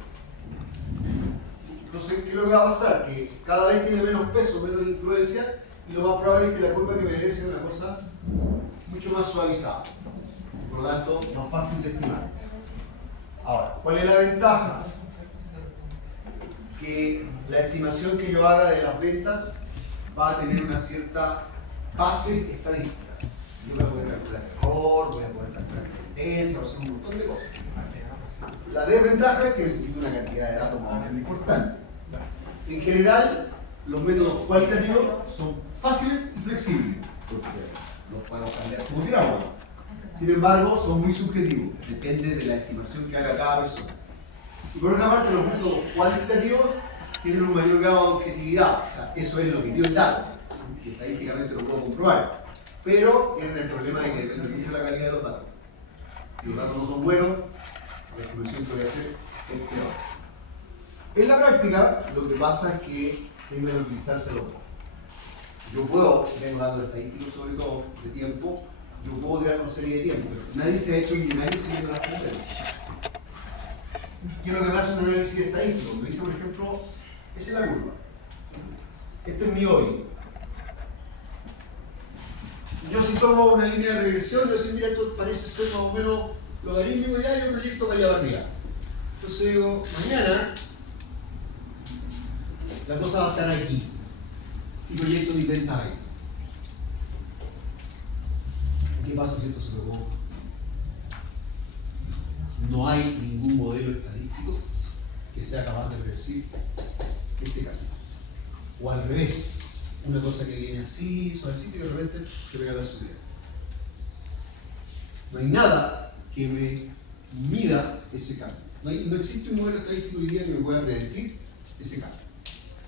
Entonces, ¿qué es lo que va a pasar? Que cada vez tiene menos peso, menos influencia, y lo más probable es que la curva que me dé sea una cosa mucho más suavizada. Por lo tanto, más fácil de estimar. Ahora, ¿cuál es la ventaja? que la estimación que yo haga de las ventas va a tener una cierta base estadística. Yo voy a poder calcular error, voy a poder calcular tendencia, voy a hacer un montón de cosas. La desventaja es que necesito una cantidad de datos más o menos importante. En general, los métodos cualitativos son fáciles y flexibles, porque los podemos cambiar como queramos. Sin embargo, son muy subjetivos, depende de la estimación que haga cada persona. Y por otra parte, los métodos cuantitativos tienen un mayor grado de objetividad, o sea, eso es lo que dio el dato, que estadísticamente lo puedo comprobar, pero tienen el problema de que depende mucho de la calidad de los datos. Si los datos no son buenos, la estimación que voy a hacer es peor. En la práctica, lo que pasa es que tienden a utilizarse los dos. Yo puedo, tengo datos estadísticos sobre todo, de tiempo, yo puedo tirar una serie de tiempo, pero nadie se ha hecho millonario siguiendo las tendencias. ¿Qué es lo que me hace un análisis estadístico? Me dice, por ejemplo, esa es la curva. Este es mi hoy. Yo si tomo una línea de regresión, yo decir, mira, esto parece ser más o menos logarítmico ya y un proyecto vaya para arriba. Entonces digo, mañana la cosa va a estar aquí y proyecto mis ventas ahí. ¿Qué pasa si esto se pegó? No hay ningún modelo estadístico que sea capaz de predecir este cambio. O al revés, una cosa que viene así, suavecito y de repente se pega la subida. No hay nada que me mida ese cambio. No existe un modelo estadístico hoy día que me pueda predecir ese cambio.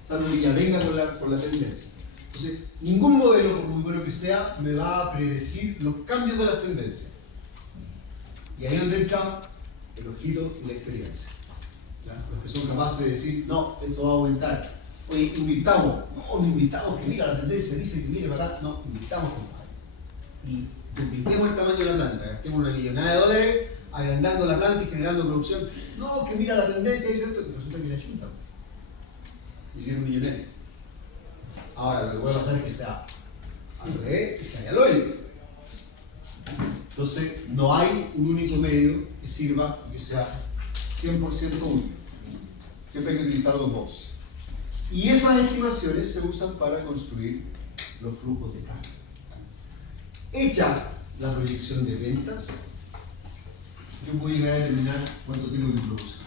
Salvo que ya venga por la tendencia. Entonces, ningún modelo, por muy bueno que sea, me va a predecir los cambios de las tendencias. Y ahí es donde entra el ojito y la experiencia. ¿Ya? Los que son capaces de decir, no, esto va a aumentar. Oye, invirtamos. No invirtamos, que mira la tendencia, dice que viene para acá. No, invirtamos, compadre. Y dupliquemos el tamaño de la planta, gastemos $1 millonada agrandando la planta y generando producción. No, que mira la tendencia, dice esto, que resulta que la chunta. Hicieron millonarios. Ahora, lo que puede pasar es que sea al revés, que se haga el hoyo. Entonces, no hay un único medio que sirva y que sea 100% útil. Siempre hay que utilizar los dos. Y esas estimaciones se usan para construir los flujos de cambio. Hecha la proyección de ventas, yo puedo llegar a determinar cuánto tengo que producir.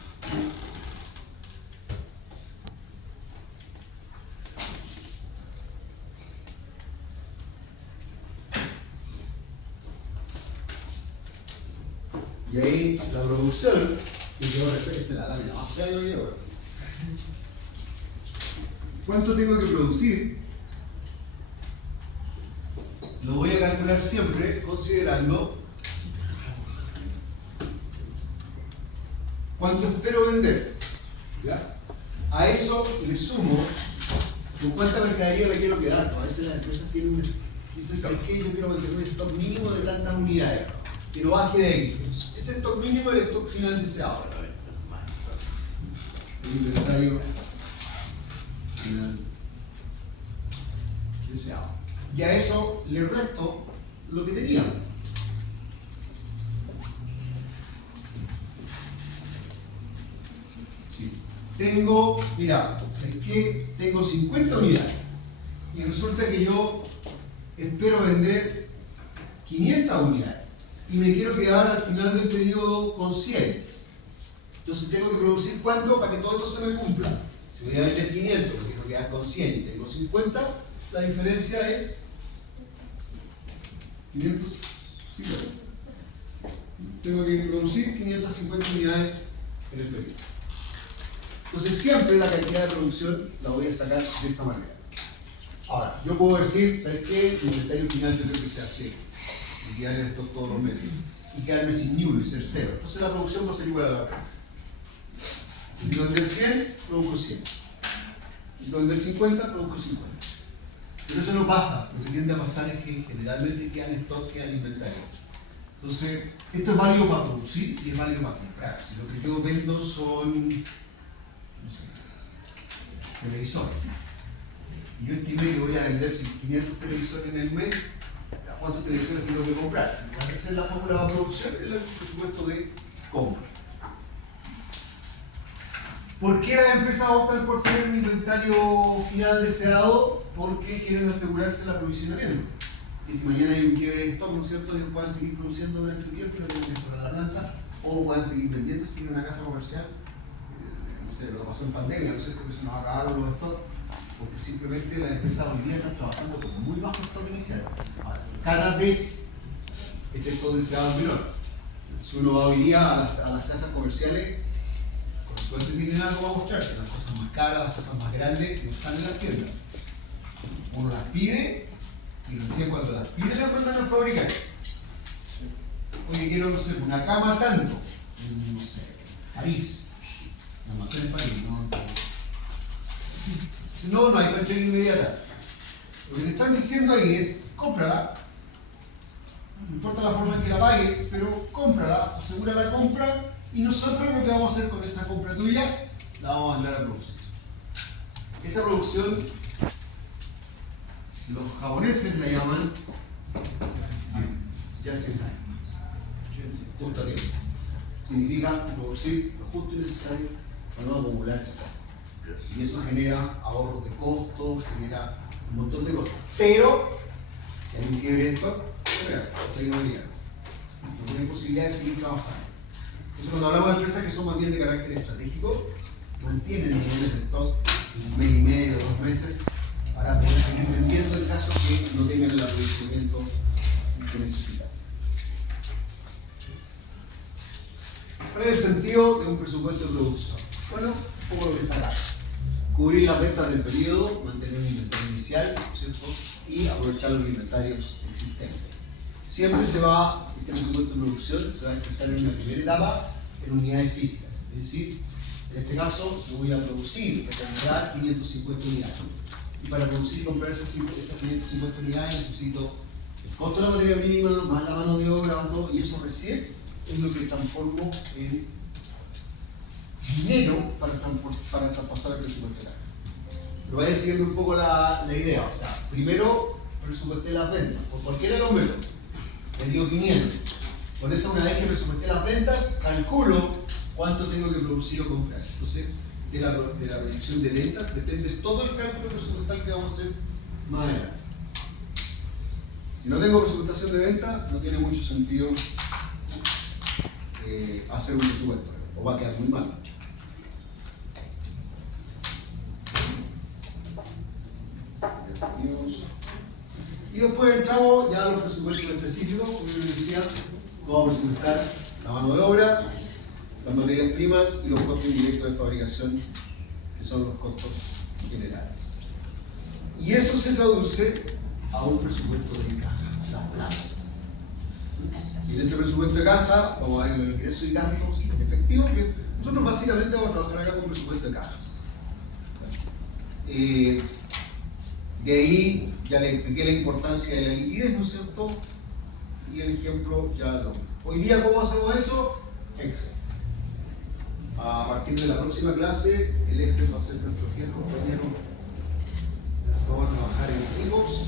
Y ahí la producción, que yo es la lámina más fea que yo llevo. ¿Cuánto tengo que producir? Lo voy a calcular siempre considerando cuánto espero vender. ¿Ya? A eso le sumo con cuánta mercadería me quiero quedar. A veces las empresas dicen, ¿sabes qué? Yo quiero mantener un stock mínimo de tantas unidades. Que no baje de X. Ese stock mínimo es el stock final deseado. El inventario final deseado. Y a eso le resto lo que teníamos. Sí. Tengo, mira, ¿sabes qué? Tengo 50 unidades. Y resulta que yo espero vender 500 unidades. Y me quiero quedar al final del periodo con 100. Entonces tengo que producir cuánto para que todo esto se me cumpla. Si voy a vender 500, me quiero quedar con 100 y tengo 50, la diferencia es 550. Tengo que producir 550 unidades en el periodo. Entonces siempre la cantidad de producción la voy a sacar de esa manera. Ahora, yo puedo decir, ¿sabes qué? El inventario final yo creo que sea 100. Y quedar en esto todos los meses. Y quedarme sin ni uno y ser cero. Entonces la producción va a ser igual a la otra. Si con el 100, produzco 100. Si con el 50, produzco 50. Pero eso no pasa. Lo que tiende a pasar es que generalmente quedan stock, quedan inventarios. Entonces, esto es válido para producir y es válido para comprar. Si lo que yo vendo son, no sé, televisores. Y yo estimé que voy a vender 500 televisores en el mes, ¿cuántos televisores tengo que comprar? Esa es la fórmula de producción, es el presupuesto de compra. ¿Por qué las empresas optan por tener un inventario final deseado? Porque quieren asegurarse el aprovisionamiento. Y si mañana hay un quiebre de stock, ¿no es cierto?, ellos puedan seguir produciendo durante un tiempo y no tienen que cerrar la planta, o puedan seguir vendiendo si tienen una casa comercial. No sé, lo que pasó en pandemia, ¿no es cierto?, que se nos acabaron los stocks, porque simplemente las empresas hoy día están trabajando con muy bajo stock inicial. Ahora, cada vez este stock deseado es menor. Si uno va hoy día a las casas comerciales, con suerte tienen algo para mostrar, que las cosas más caras, las cosas más grandes, no están en las tiendas. Uno las pide y recién cuando las pide las mandan a fabricar. Oye, quiero, no sé, una cama tanto, no sé, París, un almacén en París, no hay entrega inmediata. Lo que te están diciendo ahí es, cómprala, no importa la forma en que la pagues, pero cómprala, asegura la compra y nosotros lo que vamos a hacer con esa compra tuya, la vamos a mandar a producir. Esa producción, los japoneses la llaman just-in-time, justo a tiempo. Significa producir lo justo y necesario para no acumular stock. Y eso genera ahorros de costos, genera un montón de cosas. Pero, si hay un quiebre de stock, no tienen posibilidad de seguir trabajando. Entonces, cuando hablamos de empresas que son más bien de carácter estratégico, mantienen niveles de stock un mes y medio, 2 meses, para poder seguir vendiendo en caso que no tengan el aprovechamiento que necesitan. ¿Cuál es el sentido de un presupuesto de producción? Bueno, un poco lo que está acá. Cubrir las ventas del periodo, mantener un inventario inicial, ¿cierto?, y aprovechar los inventarios existentes. Siempre se va, este presupuesto de producción se va a expresar en una primera etapa en unidades físicas. Es decir, en este caso yo voy a producir, a comprar 550 unidades. Y para producir y comprar esas 550 unidades necesito el costo de la materia prima, más la mano de obra, más todo, y eso recién es lo que transformo en dinero para traspasar el presupuesto de la caja. Pero vaya siguiendo un poco la idea. O sea, primero presupuesté las ventas, por cualquiera de los métodos. Vendido 500. Con esa, una vez que presupuesté las ventas, calculo cuánto tengo que producir o comprar. Entonces, de la proyección de ventas depende todo el cálculo presupuestal que vamos a hacer más adelante. Si no tengo presupuestación de venta, no tiene mucho sentido hacer un presupuesto, o va a quedar muy mal. Y después entramos ya a los presupuestos específicos. Como yo les decía, vamos a presupuestar la mano de obra, las materias primas y los costos indirectos de fabricación, que son los costos generales. Y eso se traduce a un presupuesto de caja, las planas. Y en ese presupuesto de caja vamos a ver el ingreso y gastos en efectivo, que nosotros básicamente vamos a trabajar acá con presupuesto de caja. De ahí ya le expliqué la importancia de la liquidez, ¿no es cierto? Y el ejemplo ya lo. Hoy día, ¿cómo hacemos eso? Excel. A partir de la próxima clase, el Excel va a ser nuestro fiel compañero. Vamos a trabajar en equipos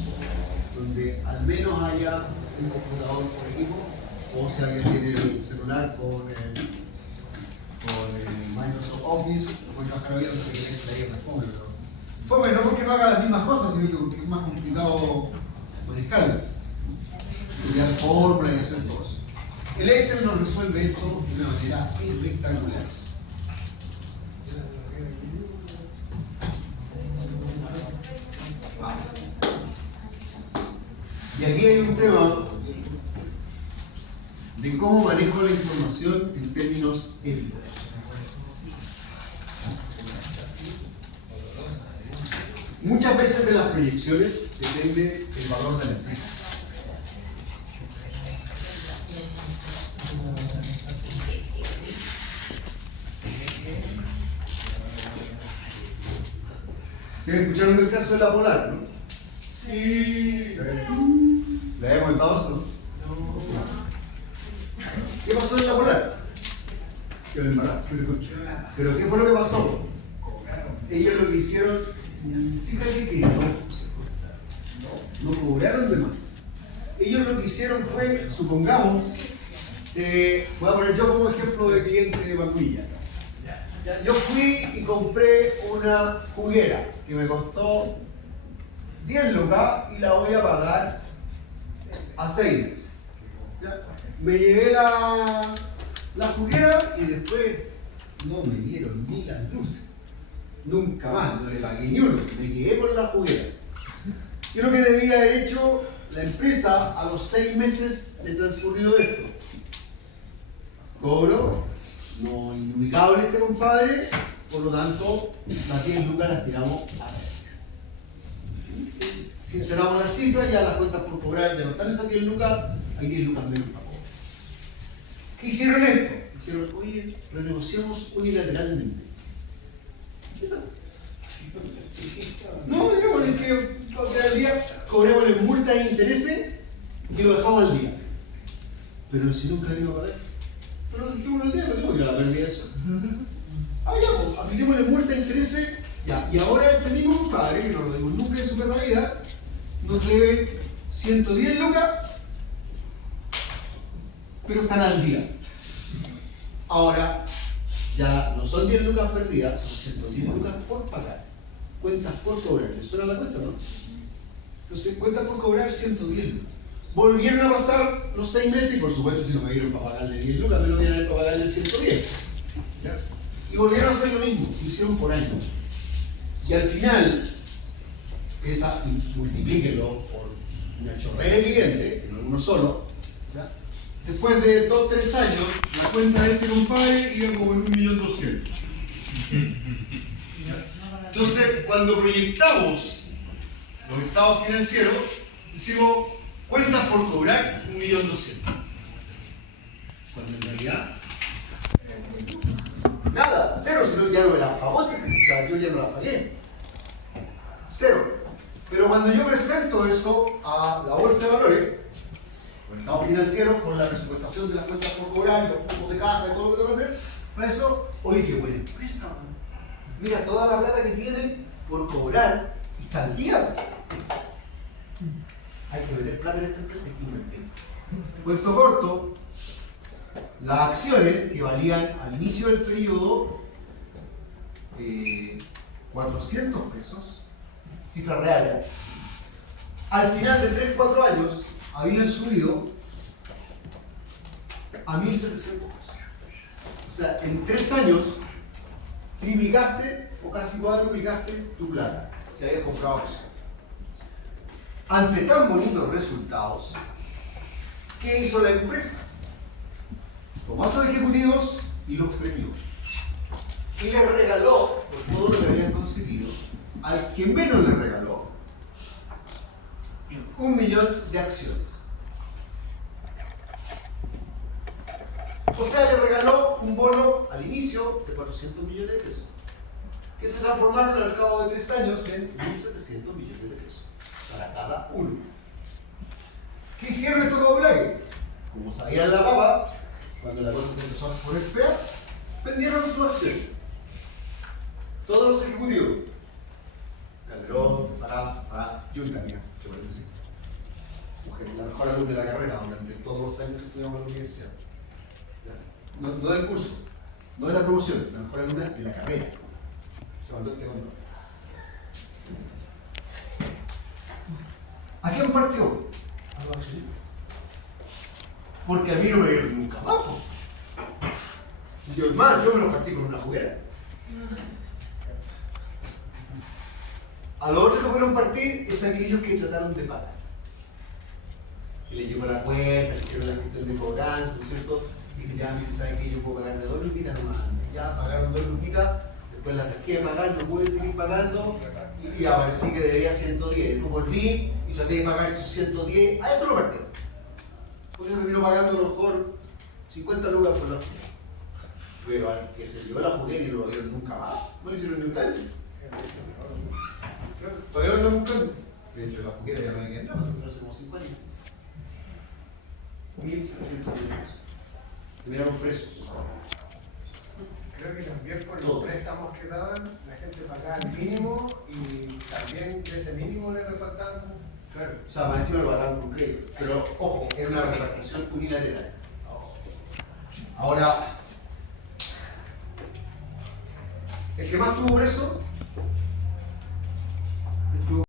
donde al menos haya un computador por equipo, o si alguien tiene el celular con Microsoft Office, puede trabajar bien, no sé qué es la idea de fome, pero fome no porque no haga las mismas cosas, sino que porque es más complicado manejarlo, estudiar fórmulas y hacer todo eso. El Excel nos resuelve esto de una manera espectacular. Y aquí hay un tema de cómo manejo la información en términos éticos. Muchas veces de las proyecciones depende el valor de la empresa. ¿Ustedes escucharon el caso de la Polar, no? Sí. ¿Le había comentado eso, no? ¿Qué pasó en la Polar? Pero ¿qué fue lo que pasó? Ellos lo que hicieron, fíjate que no cobraron de más. Ellos lo que hicieron fue, supongamos, voy a poner yo como ejemplo de cliente de Macuilla. Ya, yo fui y compré una juguera que me costó 10 lucas y la voy a pagar a 6 meses. Ya, me llevé la juguera y después no me dieron ni las luces. Nunca más, no le pagué ni uno, me quedé con la juguera. Yo lo que debía haber hecho la empresa a los 6 meses de transcurrido esto. Cobro, no inubicable este compadre, por lo tanto, las 10 lucas las tiramos a ver. Sinceramos la cifra, ya las cuentas por cobrar ya no están esas 10 lucas, hay 10 lucas menos para cobrar. ¿Qué hicieron esto? Dijeron, oye, renegociamos unilateralmente. ¿Eso? No, digámosle que al día cobrémosle multa e intereses y lo dejamos al día. Pero si nunca vino a pagar, pero dijimos al día, no tenemos que ir a la pérdida eso. Ah, ya, pues, apliquémosle multa e intereses, ya. Y ahora este mismo compadre, que no lo dimos nunca en su perra vida, nos debe 110 lucas, pero están al día. Ahora, ya no son 10 lucas perdidas, son 110 lucas por pagar. Cuentas por cobrar. ¿Les suena la cuenta, no? Entonces, cuentas por cobrar 110 lucas. Volvieron a pasar los 6 meses y por supuesto si no me dieron para pagarle 10 lucas, me lo dieron para pagarle 110. ¿Ya? Y volvieron a hacer lo mismo, lo hicieron por años. Y al final, esa multiplíquenlo por una chorrera de clientes, que no es uno solo, ¿ya? Después de 2-3 años, la cuenta de este compadre iba como en 1.200.000. Entonces, cuando proyectamos los estados financieros, decimos cuentas por cobrar 1.200.000. Cuando en realidad, nada, cero, si no ya no me la pagó, o sea, yo ya no la pagué. Cero. Pero cuando yo presento eso a la bolsa de valores, el estado financiero, con la presupuestación de las cuentas por cobrar y los flujos de caja y todo lo que tengo que hacer, para eso, oye, qué buena empresa, man. Mira toda la plata que tienen por cobrar y está al día. Hay que meter plata en esta empresa y hay que invertir. Cuento corto, las acciones que valían al inicio del periodo 400 pesos, cifra real, al final de 3-4 años habían subido a 1.700 pesos. O sea, en 3 años triplicaste o casi cuadruplicaste tu plata si habías comprado acciones. Ante tan bonitos resultados, ¿qué hizo la empresa? Tomó a sus ejecutivos y los premió. Y les regaló, por todo lo que habían conseguido, al que menos le regaló, 1 millón de acciones. O sea, le regaló un bono al inicio de 400 millones de pesos, que se transformaron al cabo de 3 años en 1.700 millones de pesos para cada uno. ¿Qué hicieron estos doblajes? Como sabían la papa, cuando la cosa se empezó a poner fea, vendieron su acción. Todos los ejecutivos. Calderón, Pará, Junta, mira, mujer, la mejor alumna de la carrera durante todos los años que estudiamos en la universidad. No del curso, no de la promoción, la mejor alumna de la carrera. Se mandó este hombre. ¿A quién partió? A los accionistas. Porque a mí no me dieron nunca más. Yo, más, yo me lo partí con una juguera. A los otros que fueron partir es aquellos que trataron de pagar. Que le llegó la cuenta, le hicieron la gestión de cobranza, ¿no es cierto? Y que ya me saben que yo puedo pagar de 2 luquitas nomás. Ya pagaron 2 luquitas, después las dejé de pagar, no pude seguir pagando y aparecí que debía 110. Después volví y traté de pagar esos 110, a eso lo partí. Por eso terminó pagando a lo mejor 50 lucas por la juguera. Pero al que se llevó la juguera y no lo dieron nunca más, no le hicieron ni un daño. Todavía lo andan buscando. De hecho, la juguera ya no hay que nada, hace como 5 años. 1.700 millones. Terminamos presos. Creo que también por los préstamos que daban, la gente pagaba el mínimo y también de ese mínimo le repartaban. Claro, o sea, más encima lo pagaron con crédito. Pero, ojo, era una repartición unilateral. Ahora, El que más tuvo preso